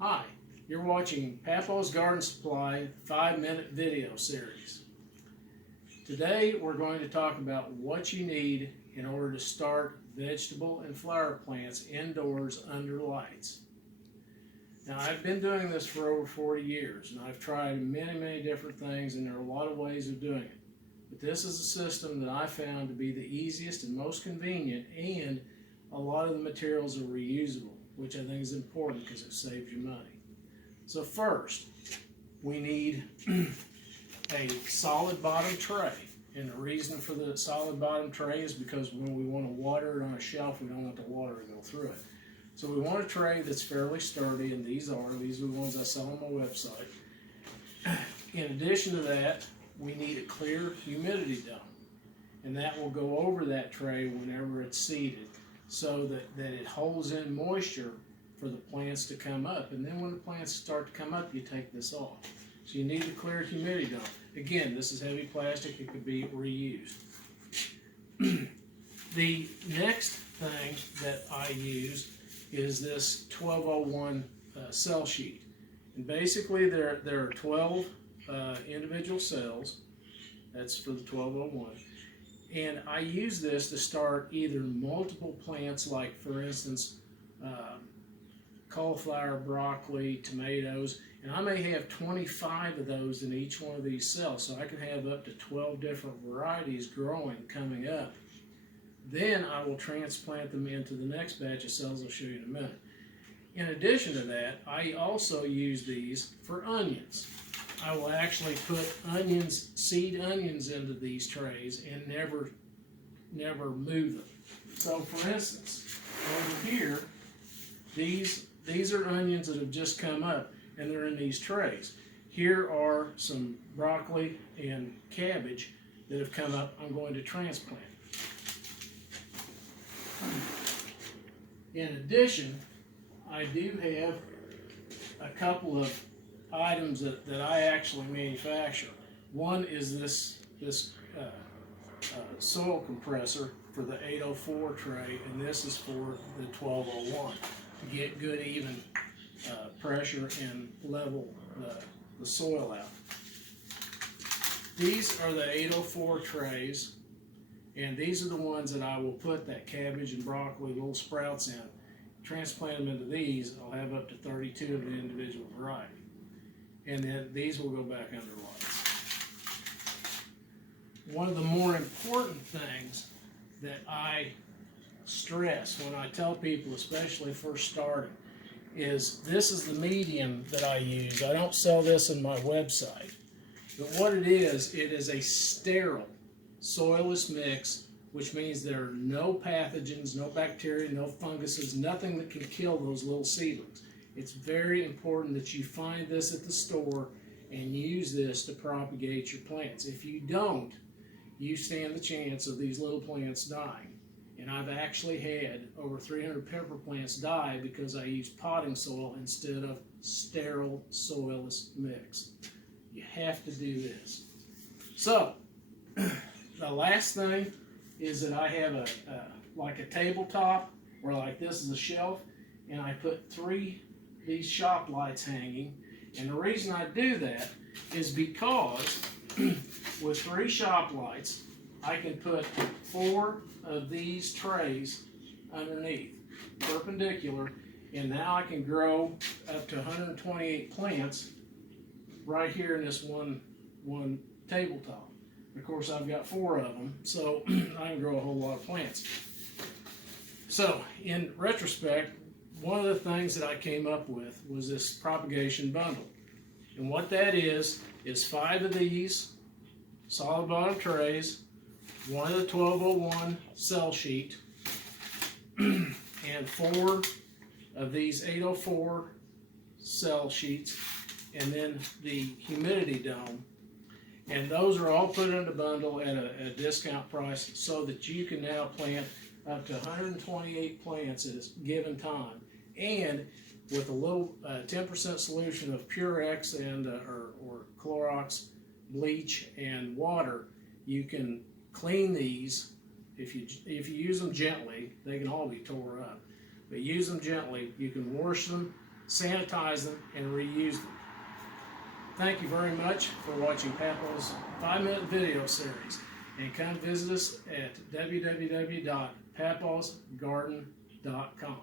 Hi, you're watching Papaws Garden Supply 5-minute video series. Today we're going to talk about what you need in order to start vegetable and flower plants indoors under lights. Now, I've been doing this for over 40 years and I've tried many different things, and there are a lot of ways of doing it. But this is a system that I found to be the easiest and most convenient, and a lot of the materials are reusable, which I think is important because it saves you money. So first, we need a solid bottom tray. And the reason for the solid bottom tray is because when we want to water it on a shelf, we don't want the water to go through it. So we want a tray that's fairly sturdy, and these are the ones I sell on my website. In addition to that, we need a clear humidity dome, and that will go over that tray whenever it's seeded, so that it holds in moisture for the plants to come up. And then when the plants start to come up, you take this off. So you need a clear humidity dome. Again, this is heavy plastic, it could be reused. The next thing that I use is this 1201 cell sheet. And basically there are 12 individual cells. That's for the 1201. And I use this to start either multiple plants, like for instance cauliflower, broccoli, tomatoes, and I may have 25 of those in each one of these cells, so I can have up to 12 different varieties growing coming up. Then I will transplant them into the next batch of cells I'll show you in a minute. In addition to that, I also use these for onions. I will actually put onions, seed onions, into these trays and never move them. So for instance, over here, these are onions that have just come up, and they're in these trays. Here are some broccoli and cabbage that have come up. I'm going to transplant. In addition, I do have a couple of items that I actually manufacture. One is this soil compressor for the 804 tray, and this is for the 1201 to get good even pressure and level the soil out. These are the 804 trays, and these are the ones that I will put that cabbage and broccoli little sprouts in. Transplant them into these, I'll have up to 32 of the individual variety. And then these will go back under lights. One of the more important things that I stress when I tell people, especially first starting, is this is the medium that I use. I don't sell this on my website, but what it is a sterile, soilless mix, which means there are no pathogens, no bacteria, no funguses, nothing that can kill those little seedlings. It's very important that you find this at the store and use this to propagate your plants. If you don't, you stand the chance of these little plants dying. And I've actually had over 300 pepper plants die because I used potting soil instead of sterile, soilless mix. You have to do this. So, the last thing is that I have like a tabletop, or like this is a shelf, and I put 3 these shop lights hanging. And the reason I do that is because with 3 shop lights, I can put 4 of these trays underneath, perpendicular, and now I can grow up to 128 plants right here in this one tabletop. Of course, I've got 4 of them, so I can grow a whole lot of plants. So, in retrospect, one of the things that I came up with was this propagation bundle. And what that is 5 of these solid bottom trays, 1 of the 1201 cell sheet, and 4 of these 804 cell sheets, and then the humidity dome. And those are all put in a bundle at a discount price, so that you can now plant up to 128 plants at a given time. And with a little 10% solution of Purex and or Clorox, bleach, and water, you can clean these. If you use them gently, they can all be tore up, but use them gently. You can wash them sanitize them, and reuse them. Thank you very much for watching Papaw's 5-minute video series, and come visit us at www.papawsgarden.com.